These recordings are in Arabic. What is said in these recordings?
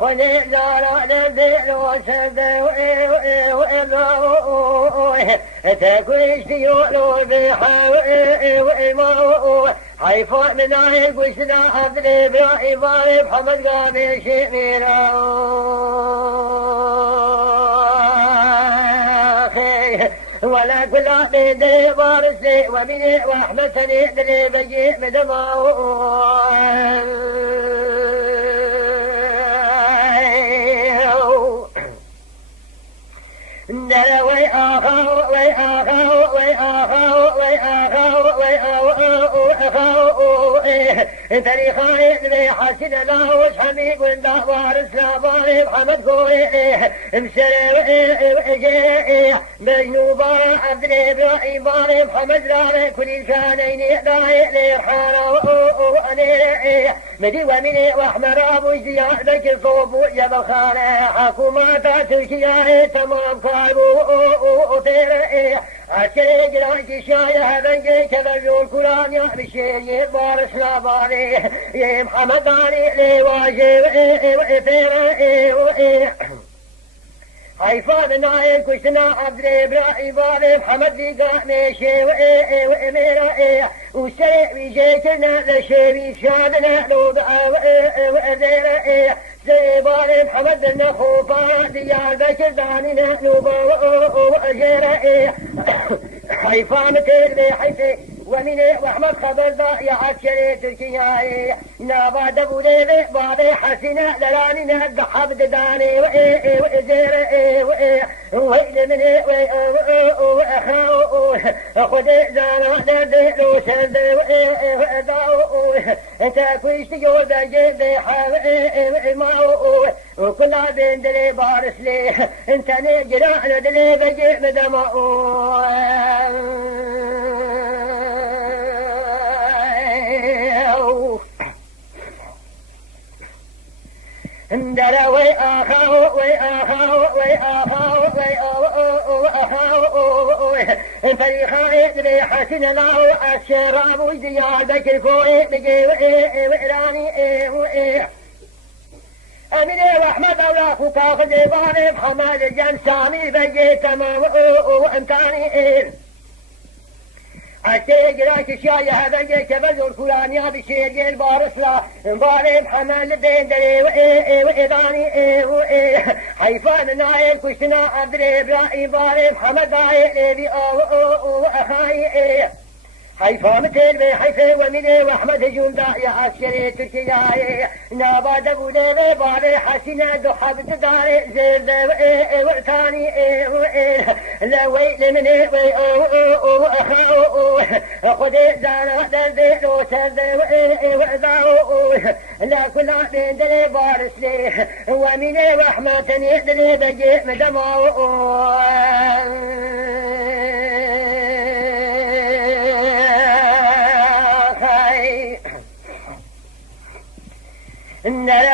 خلي زارع للذئل وسد تكويش ديولو بيحا حيفوت من عيق وسلاح أدري برائي باري محمد قامي شميرا ولا كل عبد دري بارسي ومني وأحمد سني دري بجي بدماء دلا وي آخاو وي آخاو وي آخاو وي آخاو وي آخاو تاريخاي ذي حسن لاوش حميد وندا وارس لاباري محمد كوي مسري مجنوبا عبد الإبراهي باري محمد راري كل كانين داي لحارة مدي ومني وأحمر أبو زياد بك صوب جبل خانة حكومات تركيا تمام كاربو تيري عسكري جراك شاية هذا كبرجو القرآن يا بشي بارس لاباري يا محمد علي لي واجب تيري حيفان نايم كشنا عبد الإبراهيم باري محمد لقاء ميشي وإميرا وسرع بجيتنا لشيبي شادنا لوضع وإذيرا زي باري محمد النخوفا ديار بكر داننا نوبا وأجيرا حيفان تيري حيفي ومني وأحمد خبر ضايع عسكري تركيا نابا دبولي باري حسنا لراننا قحب داني وإزيرا ويل مني وأخاو خذي زانا دردي لو سرد وإذاو تاكويش تجوز جيبي حاوي ماو وكل عبين دلي بارس لي انت نجرا دلي بجيب دماو دلا وي آخاو وي آخاو وي آخاو وي آخاو فريخاي دري حسن لاو الشراب وزيادك الكوي بجي وإيراني أميني وأحمد أولاك وكاخذ باري محمد الجن سامي بجي تمام وإمكاني أشيجراك شاية هذا جيك بزور فلانيا بشيجي البارسلا باري محمد دين دري وإيراني حيفان نايل كشنا أدري إبراهيم باري محمد داي لي أخاي حيفان تلبي حيفي ومني وأحمد جندا يا عسكري تركيا نابا دبولي باري حسنا دحب داري زيد وثاني لا ويل مني وأخاو خذي زانا دردي لو سرد وإذاو لا كل عبين دلي بارس لي ومني وأحمد تني دلي بجي مدماو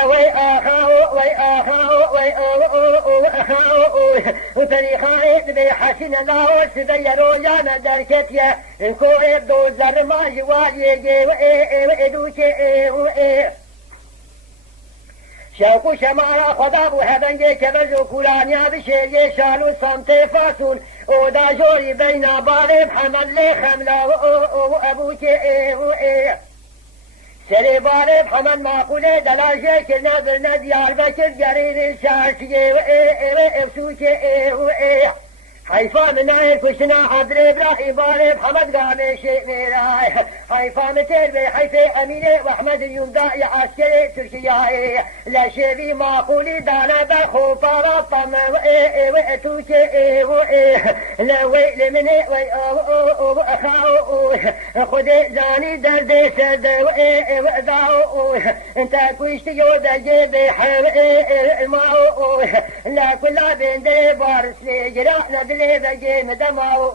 وي آخاو وي آخاو وي آخاو تاريخاي ذي حسن لاوس ذيرو يا مدركتيا كوي دو زرما جواجي وإدوشي شوقو شمارا خدا بو هدنجي كبرزو كولانيا بشيجي شالو سانتي فاسون ودا جوري بينا باري محمد لي خملا وأبوشي سري باري محمد معقولي دلاشي كنا برنا ديار بكر جرير شاشي وإفسوشي حيفان نايل كشنا عبد إبراهيم باري محمد قامي شيء ميراي حيفان تربي حيفي أميني وأحمد يمدى يا عسكري تركيا لا شيبي معقولي دانا بخوفا رطم وإتوشي لا ويل مني وأخاو خذي زاني دردي سرد وإذاو انت كويش تجود جيبي الماو لا كل بين دي بارس لي جراحنا اللي بجي مدمعه